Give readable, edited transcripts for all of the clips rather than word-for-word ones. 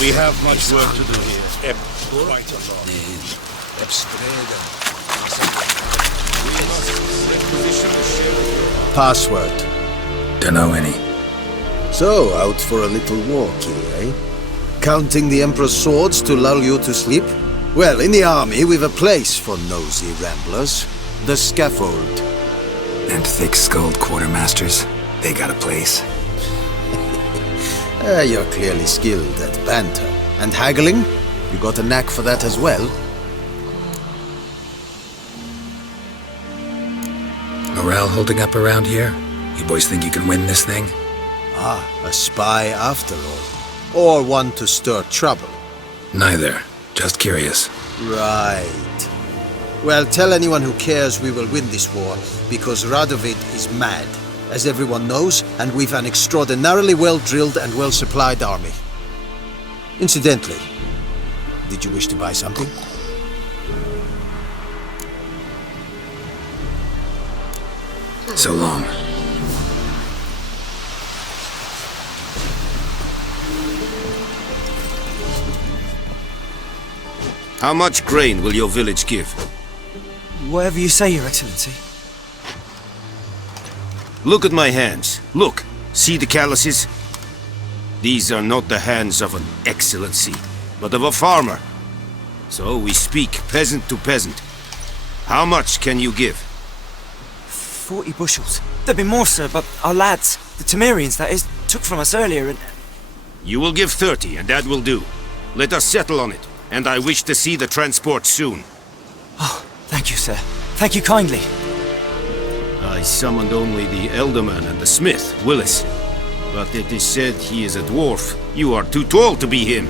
We have much work to do here. Quite a lot. Password. Don't know any. So, out for a little walk here, eh? Counting the Emperor's swords to lull you to sleep? Well, in the army, we've a place for nosy ramblers. The scaffold. And thick-skulled quartermasters. They got a place. You're clearly skilled at banter. And haggling? You got a knack for that as well? Morale holding up around here? You boys think you can win this thing? Ah, a spy after all. Or one to stir trouble. Neither. Just curious. Right. Well, tell anyone who cares we will win this war, because Radovid is mad, as everyone knows, and we've an extraordinarily well-drilled and well-supplied army. Incidentally, did you wish to buy something? So long. How much grain will your village give? Whatever you say, Your Excellency. Look at my hands. Look. See the calluses? These are not the hands of an excellency, but of a farmer. So we speak peasant to peasant. How much can you give? 40 bushels. There'd be more, sir, but our lads, the Temerians, that is, took from us earlier and... You will give 30, and that will do. Let us settle on it, and I wish to see the transport soon. Oh, thank you, sir. Thank you kindly. I summoned only the Elderman and the smith, Willis. But it is said he is a dwarf. You are too tall to be him.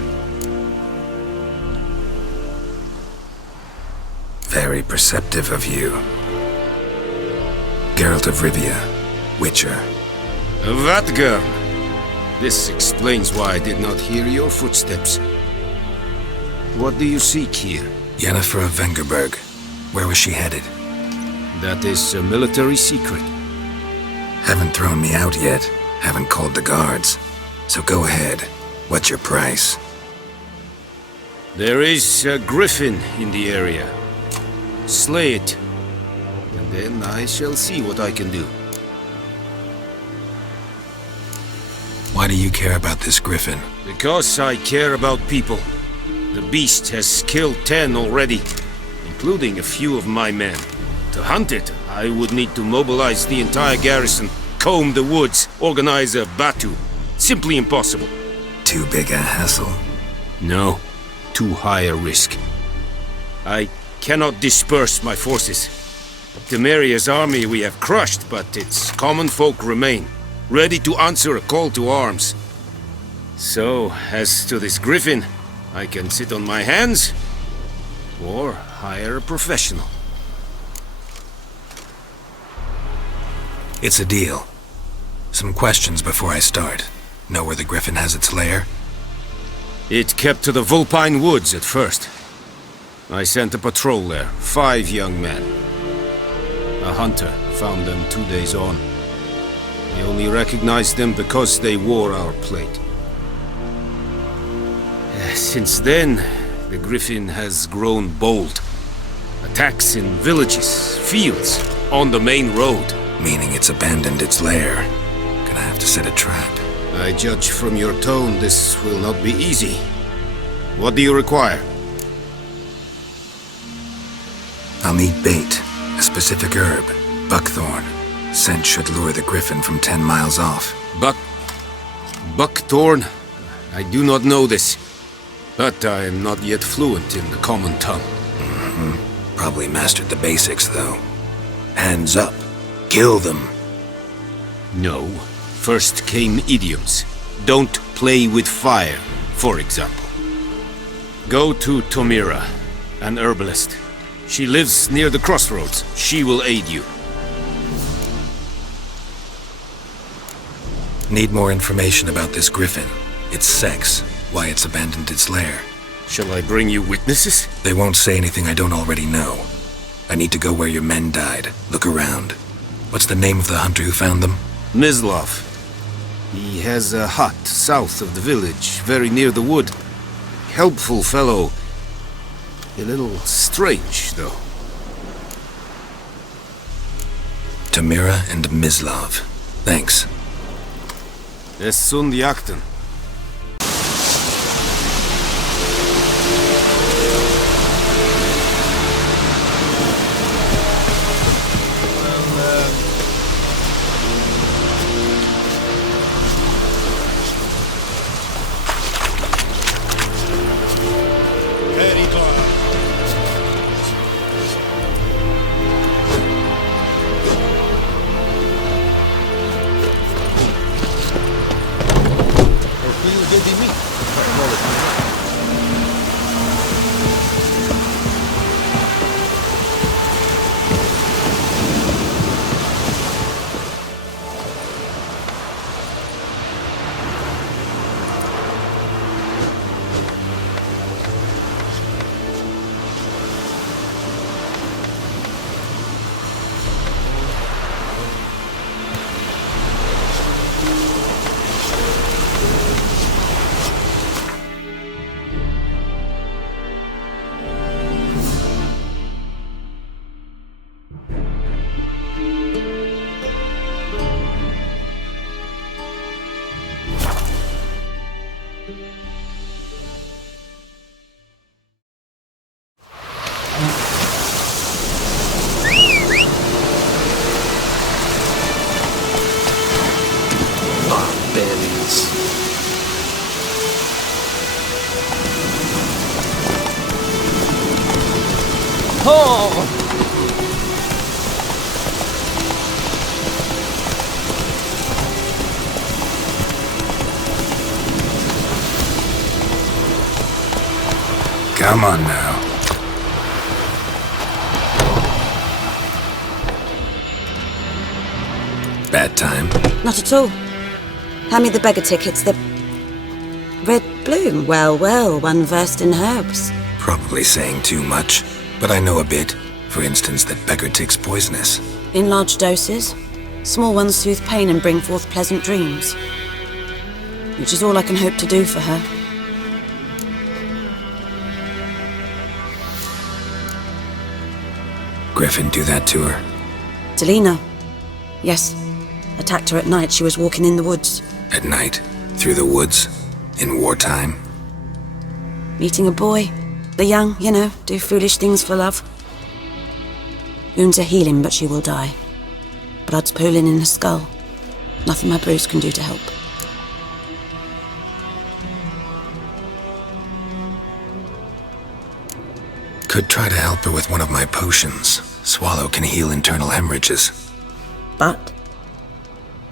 Very perceptive of you. Geralt of Rivia, Witcher. Vatgern! This explains why I did not hear your footsteps. What do you seek here? Yennefer of Vengerberg. Where was she headed? That is a military secret. Haven't thrown me out yet. Haven't called the guards. So go ahead. What's your price? There is a griffin in the area. Slay it. And then I shall see what I can do. Why do you care about this griffin? Because I care about people. The beast has killed 10 already, including a few of my men. To hunt it, I would need to mobilize the entire garrison, comb the woods, organize a batu. Simply impossible. Too big a hassle? No, too high a risk. I cannot disperse my forces. Temeria's army we have crushed, but its common folk remain, ready to answer a call to arms. So, as to this griffin, I can sit on my hands, or hire a professional. It's a deal. Some questions before I start. Know where the griffin has its lair? It kept to the Vulpine Woods at first. I sent a patrol there, 5 young men. A hunter found them 2 days on. I only recognized them because they wore our plate. Since then, the griffin has grown bold. Attacks in villages, fields, on the main road. Meaning it's abandoned its lair. Gonna have to set a trap. I judge from your tone this will not be easy. What do you require? I'll need bait. A specific herb. Buckthorn. Scent should lure the griffin from 10 miles off. Buckthorn? I do not know this. But I am not yet fluent in the common tongue. Probably mastered the basics, though. Hands up. Kill them. No. First came idioms. Don't play with fire, for example. Go to Tomira, an herbalist. She lives near the crossroads. She will aid you. Need more information about this griffin. Its sex. Why it's abandoned its lair. Shall I bring you witnesses? They won't say anything I don't already know. I need to go where your men died. Look around. What's the name of the hunter who found them? Mislav. He has a hut south of the village, very near the wood. Helpful fellow. A little strange, though. Tamira and Mislav. Thanks. Es sunt jakten. Very clever. Come on now. Bad time? Not at all. Hand me the beggar tickets, the... Red bloom. Well, well, one versed in herbs. Probably saying too much, but I know a bit. For instance, that beggar tick's poisonous. In large doses. Small ones soothe pain and bring forth pleasant dreams. Which is all I can hope to do for her. Griffin do that to her? Delina. Yes. Attacked her at night. She was walking in the woods. At night? Through the woods? In wartime? Meeting a boy. The young, you know, do foolish things for love. Wounds are healing, but she will die. Blood's pooling in her skull. Nothing my bruise can do to help. Could try to help her with one of my potions. Swallow can heal internal hemorrhages. But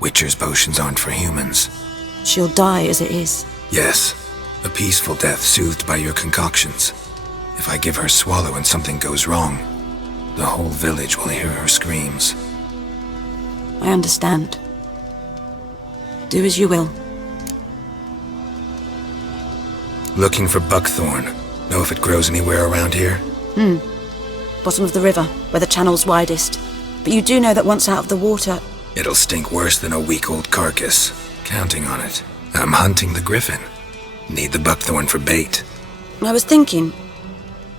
Witcher's potions aren't for humans. she'll die as it is. Yes, a peaceful death soothed by your concoctions. If I give her Swallow and something goes wrong, the whole village will hear her screams. I understand. Do as you will. Looking for buckthorn. Know if it grows anywhere around here? Bottom of the river, where the channel's widest. But you do know that once out of the water... It'll stink worse than a week-old carcass. Counting on it. I'm hunting the griffin. Need the buckthorn for bait. I was thinking...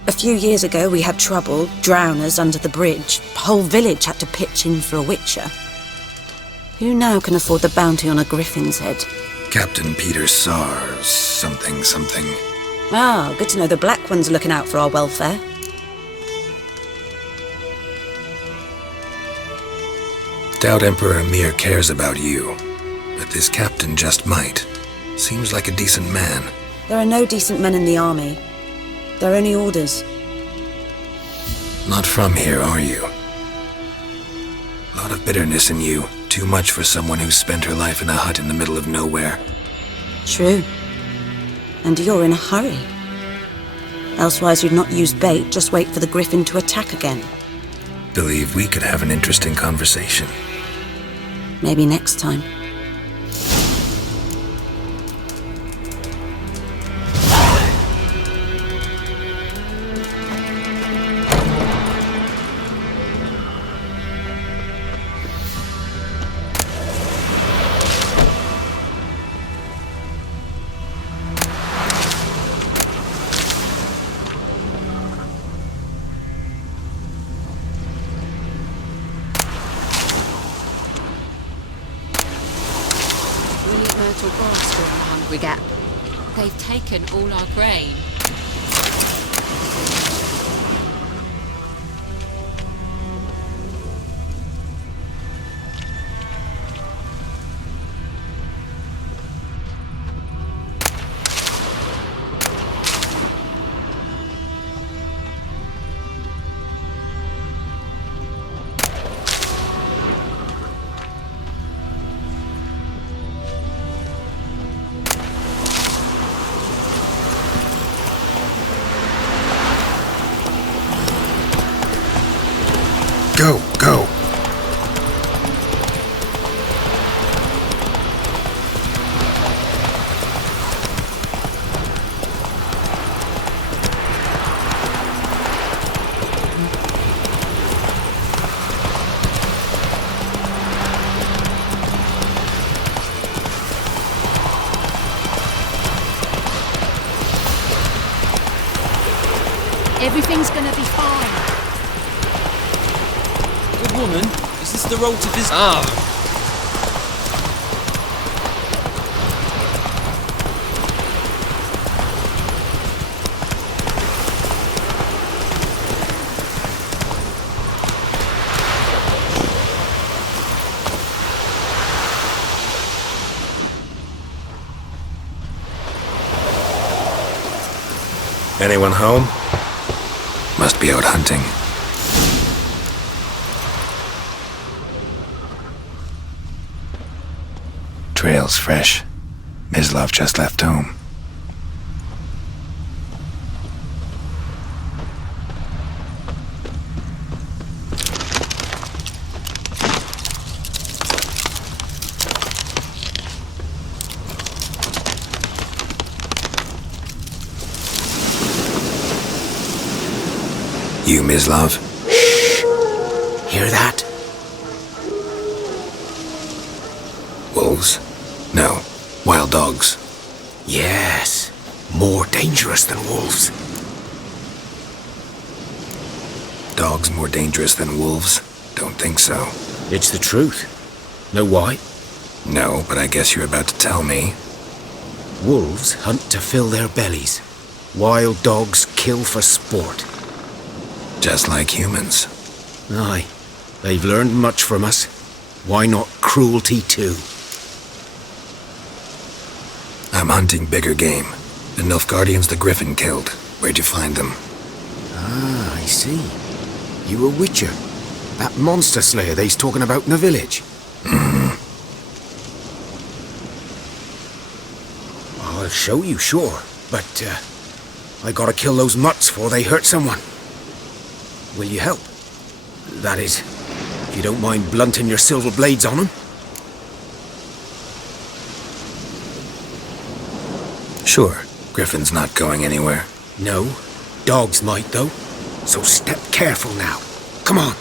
A few years ago we had trouble, drowners under the bridge. The whole village had to pitch in for a witcher. Who now can afford the bounty on a griffin's head? Captain Peter Sars, something. Ah, good to know the Black One's looking out for our welfare. Doubt Emperor Emir cares about you, but this captain just might. Seems like a decent man. There are no decent men in the army. They're only orders. Not from here, are you? Lot of bitterness in you. Too much for someone who's spent her life in a hut in the middle of nowhere. True. And you're in a hurry. Elsewise you'd not use bait, just wait for the griffin to attack again. Believe we could have an interesting conversation. Maybe next time. myrtle grass for the hungry gap. They've taken all our grain. Go, go. Everything's gonna be fine. Good woman, is this the road to visit? Anyone home? Must be out hunting. Trail's fresh. Mislav just left home. You, Mislav? Shh! Hear that? Wolves? No. Wild dogs. Yes. More dangerous than wolves. Dogs more dangerous than wolves? Don't think so. It's the truth. Know why? No, but I guess you're about to tell me. Wolves hunt to fill their bellies. Wild dogs kill for sport. Just like humans. Aye. They've learned much from us. Why not cruelty too? I'm hunting bigger game. The Nilfgaardians the Griffin killed. Where'd you find them? Ah, I see. You a witcher. That monster slayer they's talking about in the village. I'll show you, sure. But, I gotta kill those mutts before they hurt someone. Will you help? That is, if you don't mind blunting your silver blades on them. Sure. Griffin's not going anywhere. No. Dogs might, though. So step careful now. Come on.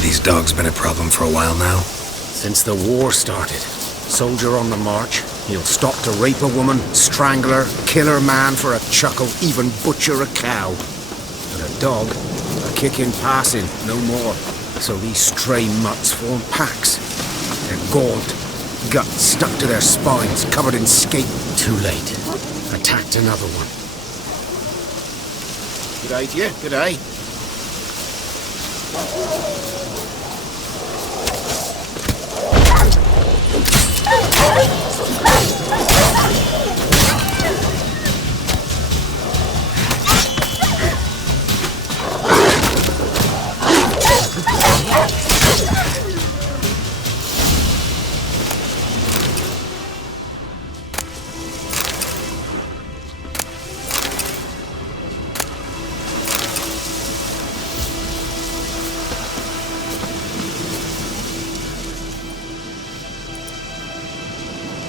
These dogs been a problem for a while now? Since the war started. Soldier on the march. He'll stop to rape a woman, strangle her, kill her man for a chuckle, even butcher a cow. But a dog, a kicking passing, no more. So these stray mutts form packs. They're gaunt, guts stuck to their spines, covered in scape. Too late. Attacked another one. Good eye to you, good eye.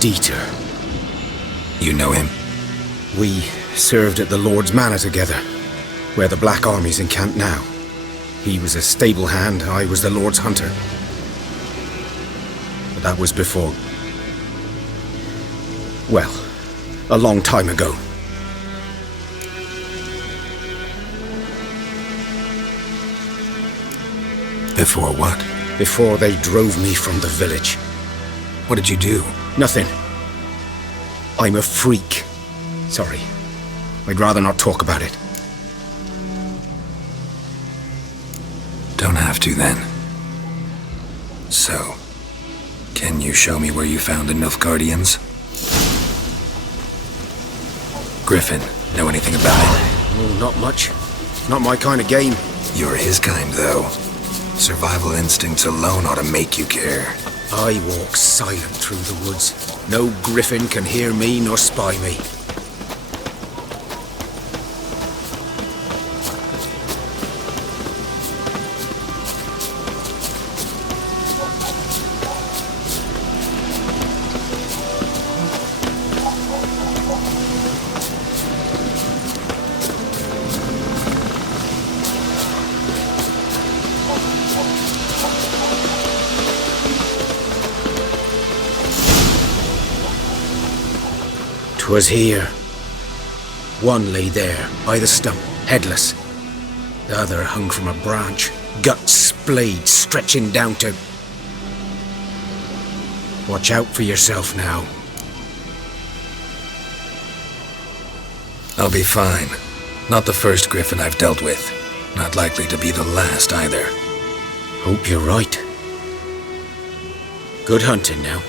Dieter. You know him? We served at the Lord's Manor together, where the Black Army's encamped now. He was a stable hand, I was the Lord's hunter. But that was before... well, a long time ago. Before what? Before they drove me from the village. What did you do? Nothing. I'm a freak. Sorry. I'd rather not talk about it. Don't have to, then. So, can you show me where you found the Nilfgaardians? Griffin, know anything about it? Oh, not much. Not my kind of game. You're his kind, though. Survival instincts alone ought to make you care. I walk silent through the woods. No griffin can hear me nor spy me. Was here. One lay there, by the stump, headless. The other hung from a branch, guts splayed, stretching down to... Watch out for yourself now. I'll be fine. Not the first griffin I've dealt with. Not likely to be the last, either. Hope you're right. Good hunting now.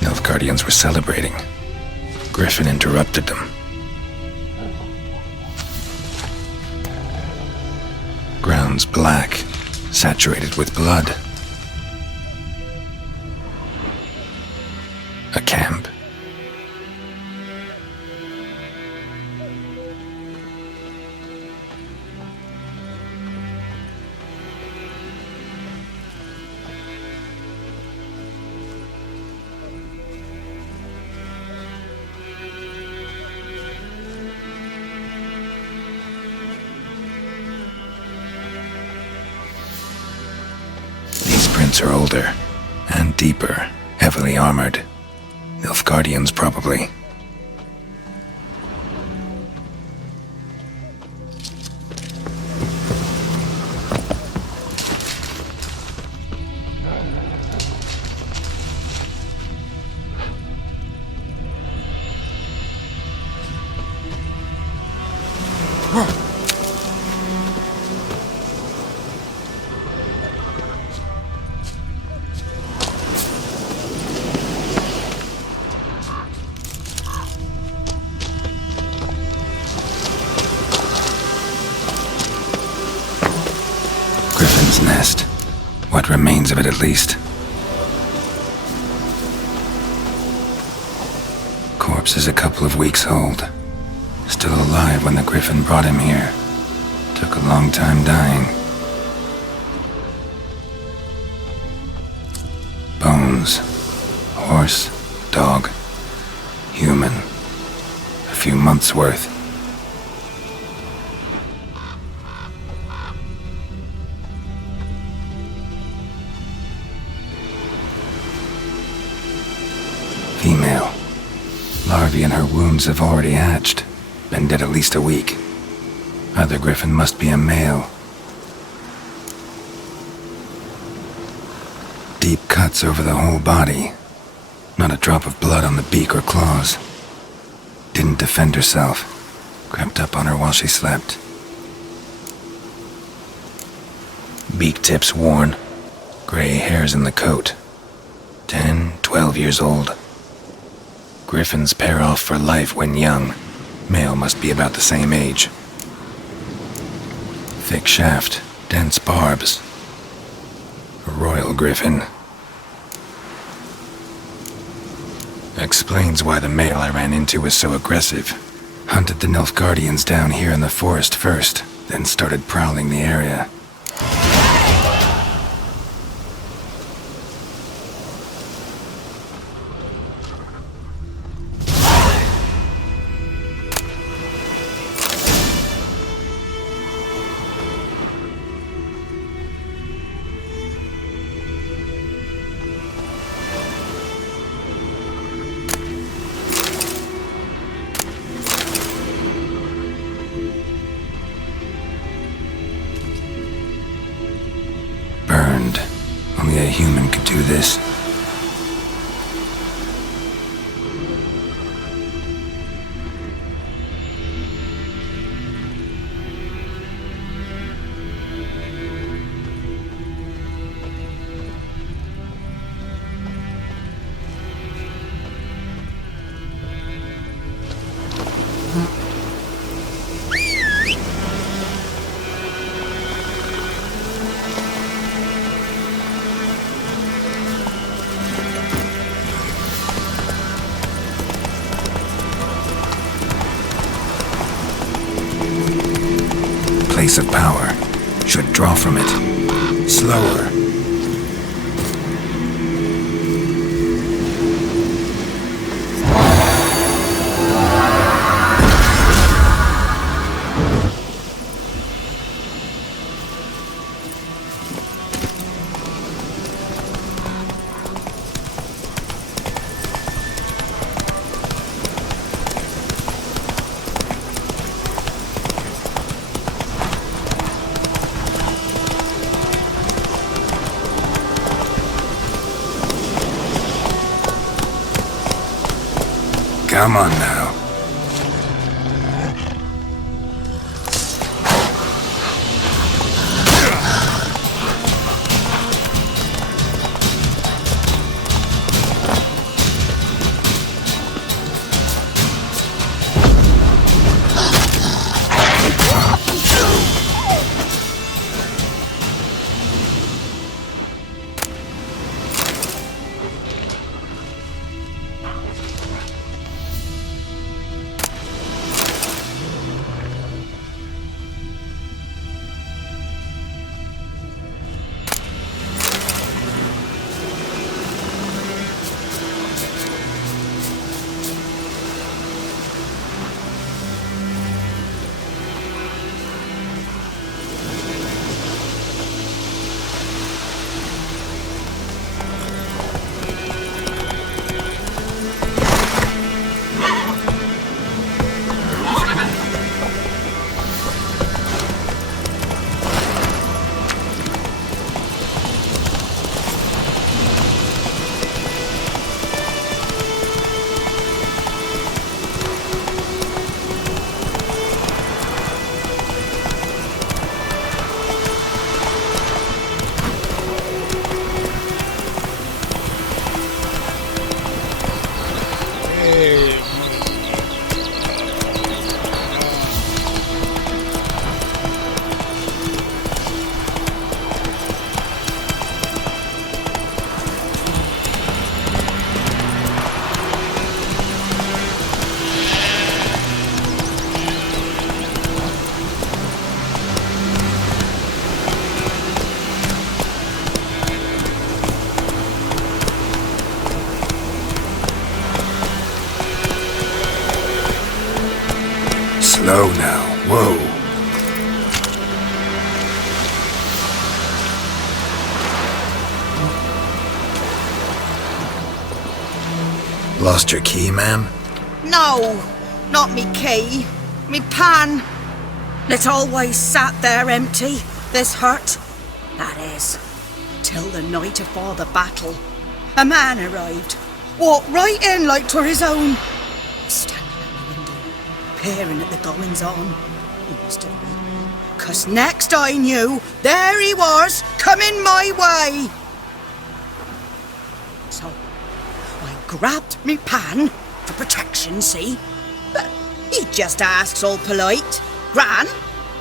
Nilfgaardians were celebrating. Griffin interrupted them. Ground's black, saturated with blood. A camp. Are older and deeper, heavily armored. Nilfgaardians, probably. Nest. What remains of it, at least. Corpse is a couple of weeks old. Still alive when the griffin brought him here. Took a long time dying. Bones. Horse. Dog. Human. A few months' worth. Female. Larvae in her wounds have already hatched. Been dead at least a week. Other griffin must be a male. Deep cuts over the whole body. Not a drop of blood on the beak or claws. Didn't defend herself. Crept up on her while she slept. Beak tips worn. Gray hairs in the coat. 10, 12 years old. Griffins pair off for life when young. Male must be about the same age. Thick shaft, dense barbs. A royal griffin. Explains why the male I ran into was so aggressive. Hunted the Nilfgaardians down here in the forest first, then started prowling the area. human could do this. Place of power. Should draw from it. Slower. Come on now. Slow now. Whoa. Lost your key, ma'am? No, not me key. Me pan. It always sat there empty, this hut. That is, till the night afore the battle. A man arrived, walked right in like 'twere his own. Standing at my window, peering at the goings-on. He must have read me, 'cause next I knew, there he was, coming my way. So I grabbed me pan, for protection, see? But he just asks all polite, Gran,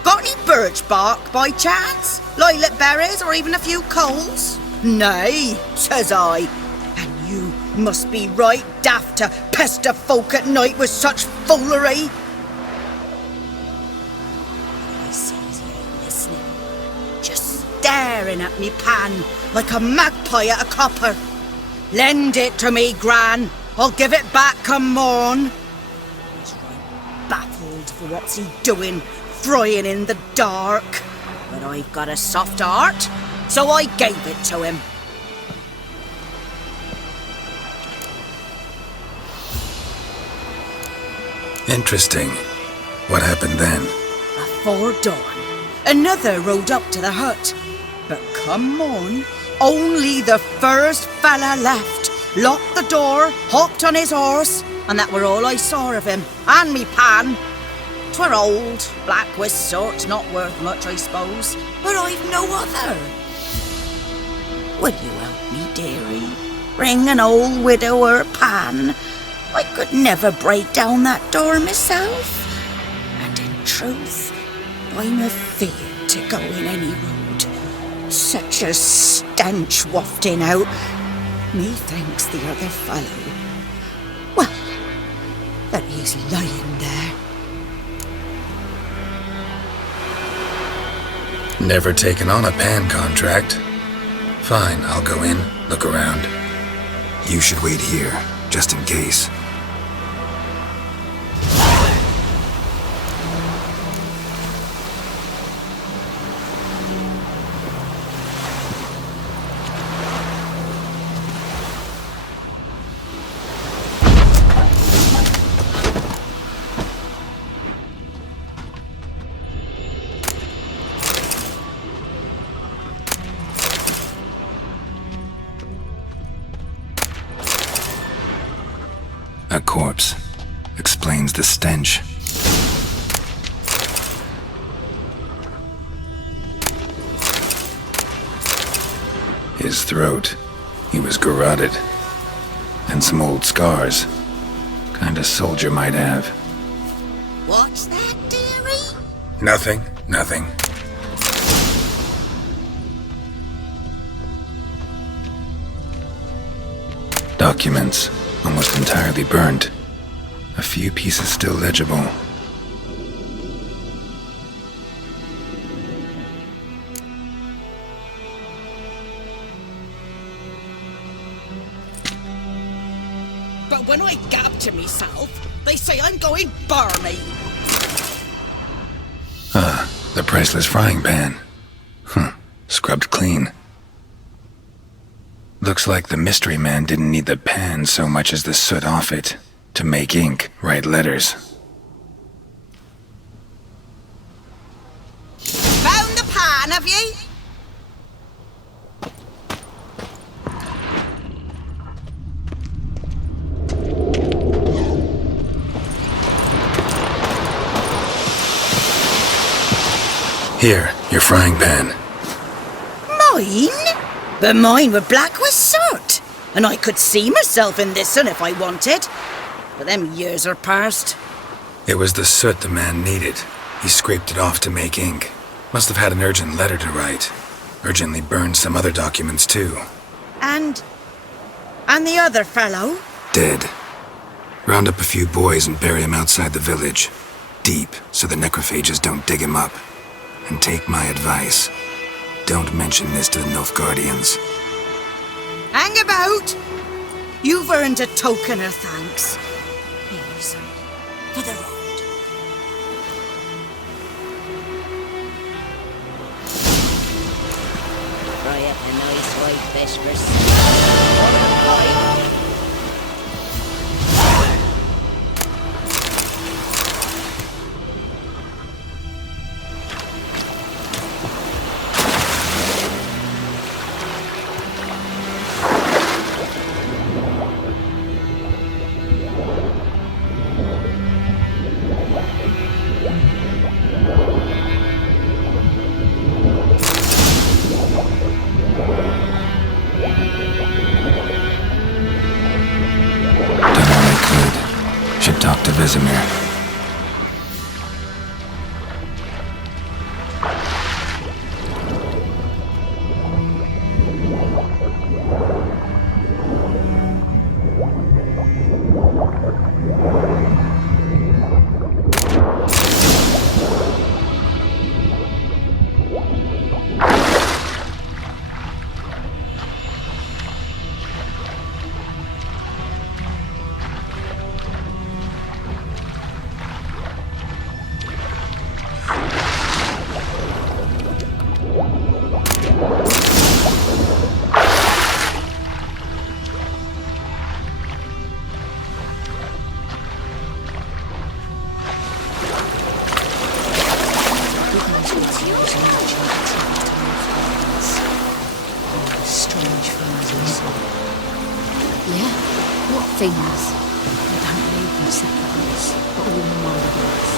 got any birch bark by chance? Lilac berries or even a few coals? Nay, says I, and you must be right daft to pester folk at night with such foolery. I sees he ain't listening, just staring at me pan like a magpie at a copper. Lend it to me, Gran. I'll give it back come morn. He's right baffled for what's he doing, frying in the dark. But I've got a soft heart, so I gave it to him. Interesting. What happened then? Afore dawn, another rode up to the hut. But come morn, Only the first fella left. Locked the door, hopped on his horse, and that were all I saw of him. And me pan. 'Twere old, black with sort, not worth much, I suppose. But I've no other. Will you help me, dearie? Bring an old widower pan. I could never break down that door myself. And in truth, I'm afeard to go in any road. Such a stench wafting out. Methinks the other fellow, well, that he's lying there. Never taken on a pan contract. Fine, I'll go in, look around. You should wait here, just in case. A corpse explains the stench. His throat, he was garroted. And some old scars. Kind of soldier might have. What's that, dearie? Nothing. Documents, almost entirely burned. A few pieces still legible. But when I gab to myself, they say I'm going barmy. The priceless frying pan. Scrubbed clean. Looks like the mystery man didn't need the pan so much as the soot off it to make ink, write letters. Found the pan, have ye? Here, your frying pan. Mine? But mine were black with soot, and I could see myself in this one if I wanted. But them years are past. It was the soot the man needed. He scraped it off to make ink. Must have had an urgent letter to write. Urgently burned some other documents too. And the other fellow? Dead. Round up a few boys and bury him outside the village. Deep, so the necrophages don't dig him up. And take my advice. Don't mention this to the Nilfgaardians. Hang about! You've earned a token of thanks. Here's for the road. Fry up a nice white fish for supper. Should talk to Vesemir. things. I don't leave them separate, but all in one place.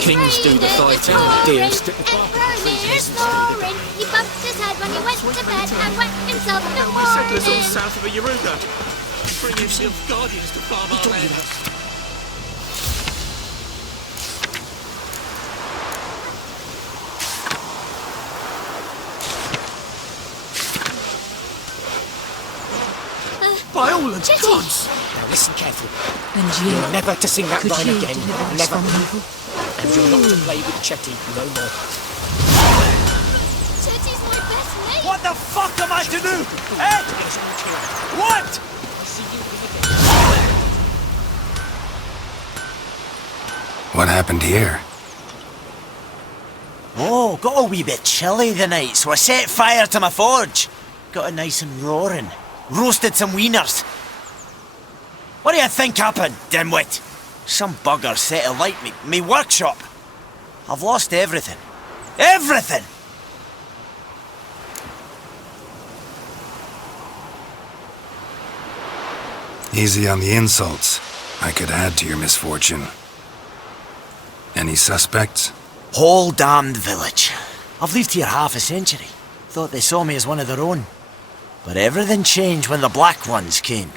Kings do the fighting, deers stick the snoring. He bumped his head when he went to bed and wet himself in the morning. settlers all south of the Yaruga. Bring in some guardians to farm our land. By all the gods! Now listen carefully. And you? You're never to sing that Could line you again. deliver us Never. from evil? And you're not to play with Chetty no more. Chetty's my best mate. What the fuck am I to do? Eh? What? What happened here? Oh, got a wee bit chilly the night, so I set fire to my forge. Got it nice and roaring. Roasted some wieners. What do you think happened, dimwit? Some bugger set alight me workshop. I've lost everything. Everything! Easy on the insults. I could add to your misfortune. Any suspects? Whole damned village. I've lived here half a century. Thought they saw me as one of their own. But everything changed when the Black Ones came.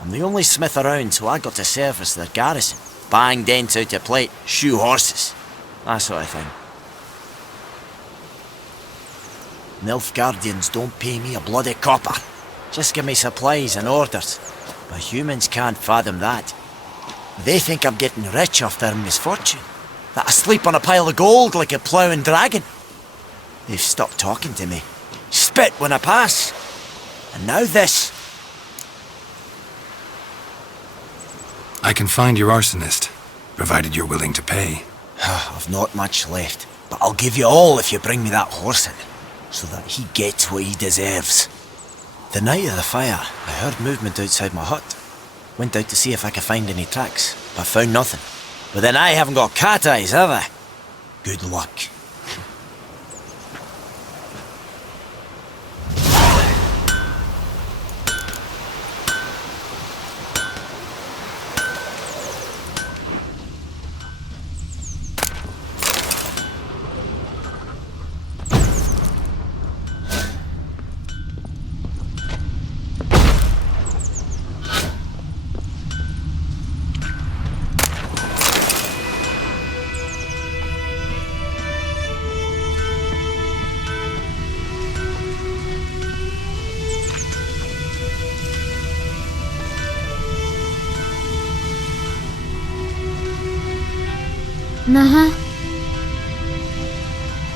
I'm the only smith around, so I got to service their garrison. Bang dents out of plate, shoe horses. That sort of thing. Nilfgaardians don't pay me a bloody copper. Just give me supplies and orders. But humans can't fathom that. They think I'm getting rich off their misfortune. That I sleep on a pile of gold like a ploughing dragon. They've stopped talking to me. Spit when I pass. And now this. I can find your arsonist, provided you're willing to pay. I've not much left, but I'll give you all if you bring me that horse in, so that he gets what he deserves. The night of the fire, I heard movement outside my hut. Went out to see if I could find any tracks, but found nothing. But then I haven't got cat eyes, have I? Good luck. Uh-huh.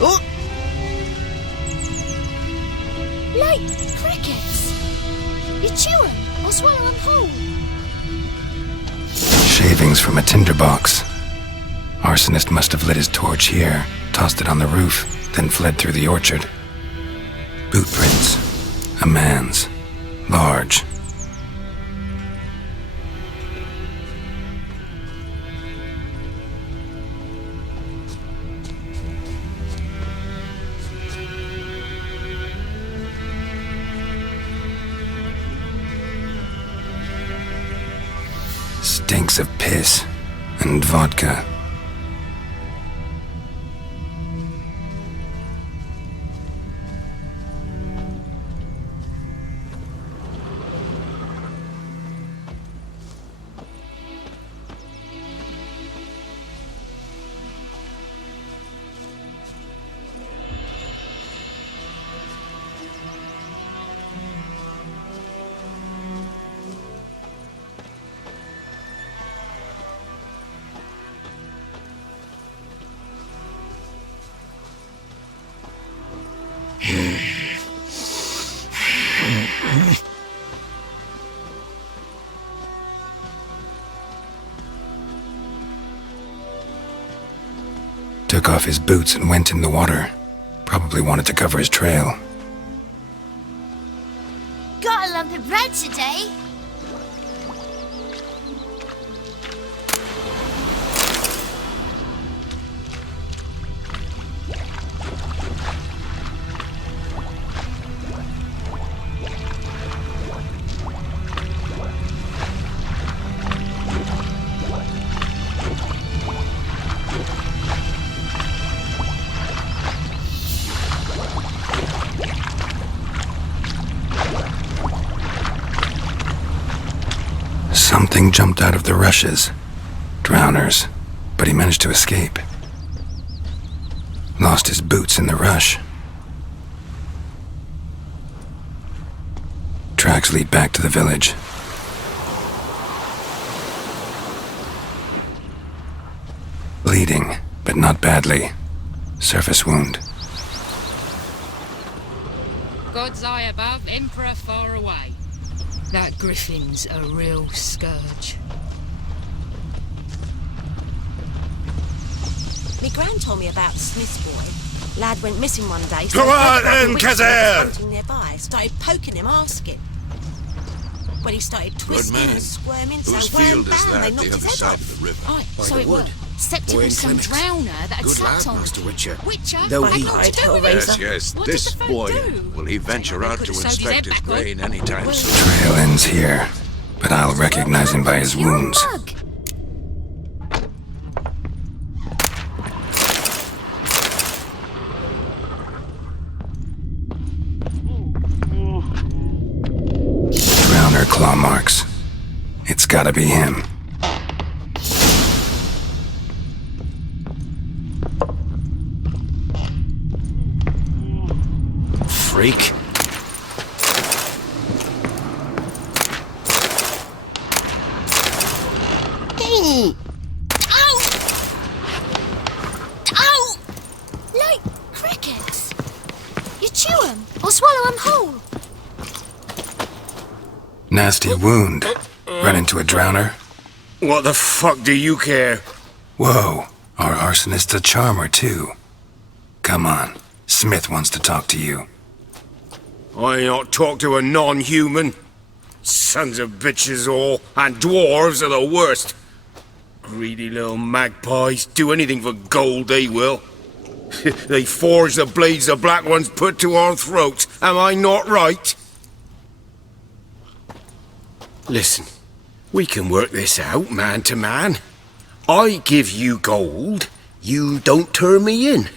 Oh! Like crickets. You chew 'em or swallow 'em whole. Shavings from a tinderbox. Arsonist must have lit his torch here, tossed it on the roof, then fled through the orchard. Boot prints. A man's. Large. Stinks of piss and vodka. Took off his boots and went in the water. Probably wanted to cover his trail. Got a lump of bread today. Something jumped out of the rushes. Drowners. But he managed to escape. Lost his boots in the rush. Tracks lead back to the village. Bleeding, but not badly. Surface wound. God's eye above, Emperor far away. That griffin's a real scourge. Me gran told me about Smith's boy. Lad went missing one day. Go on then, Kazar! Hunting nearby, started poking him, asking. When he started twisting man. and squirming, Whose so field is bam, that they at knocked the his other head side off. of the river? Aye, By so the it wood. were. Stepped it Boy was some Clements. drowner that had Good slept lad, on. Master Witcher. Witcher? Though Had he naught eyed to do her with it. razor. Yes, What this does the folk boy, do? will he venture They out could to have sewed his head inspect his back on. grain any time Well, soon? Trail ends here, but I'll recognize him by his You're a wounds. mug. Drowner claw marks. It's gotta be him. Freak. Ow! Ow! Like crickets. You chew 'em or swallow 'em whole. Nasty wound. Run into a drowner? What the fuck do you care? Whoa, our arsonist's a charmer too. Come on, Smith wants to talk to you. I ain't not talk to a non-human. Sons of bitches all, and dwarves are the worst. Greedy little magpies, do anything for gold, they will. They forge the blades the black ones put to our throats, am I not right? Listen, we can work this out, man to man. I give you gold, you don't turn me in.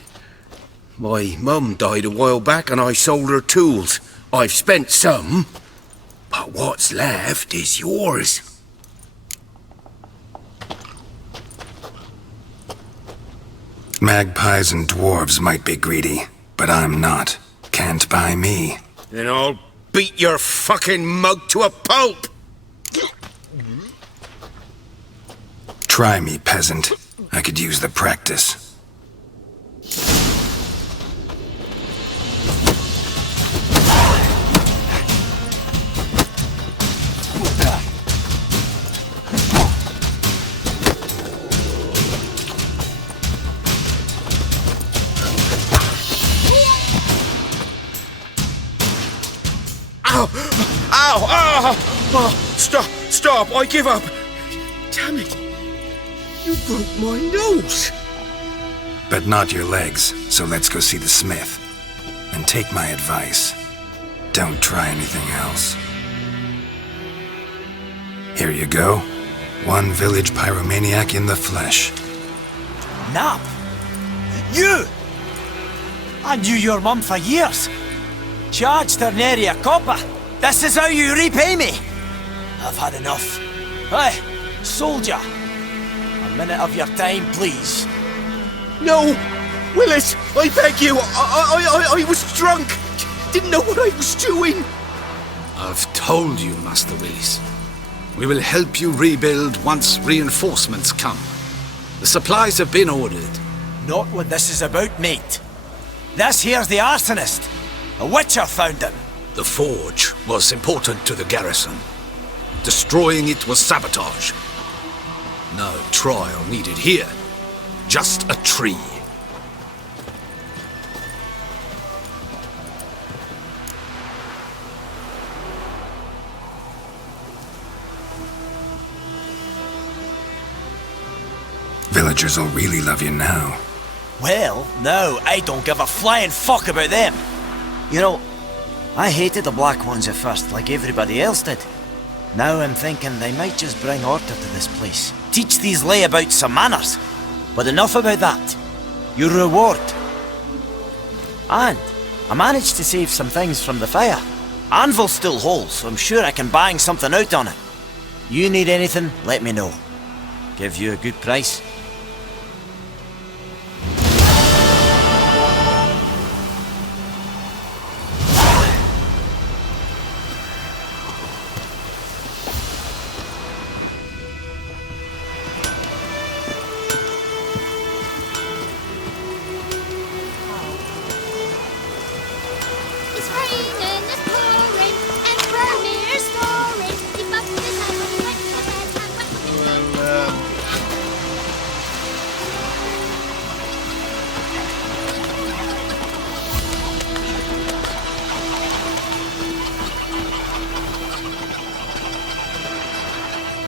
My mum died a while back and I sold her tools. I've spent some, but what's left is yours. Magpies and dwarves might be greedy, but I'm not. Can't buy me. Then I'll beat your fucking mug to a pulp! Try me, peasant. I could use the practice. Ow! Ow! Ow! Oh, stop! I give up! Damn it! You broke my nose! But not your legs, so let's go see the smith. And take my advice. Don't try anything else. Here you go. One village pyromaniac in the flesh. Nap? You! I knew your mum for years. Charged her nary a copper. This is how you repay me. I've had enough. Hey, soldier. A minute of your time, please. No! Willis, I beg you! I was drunk! Didn't know what I was doing! I've told you, Master Willis. We will help you rebuild once reinforcements come. The supplies have been ordered. Not what this is about, mate. This here's the arsonist. A witcher found him. The forge was important to the garrison. Destroying it was sabotage. No trial needed here. Just a tree. Villagers will really love you now. Well, no, I don't give a flying fuck about them. You know, I hated the Black Ones at first, like everybody else did. Now I'm thinking they might just bring order to this place. Teach these layabouts some manners. But enough about that. Your reward. And I managed to save some things from the fire. Anvil's still whole, so I'm sure I can bang something out on it. You need anything, let me know. Give you a good price,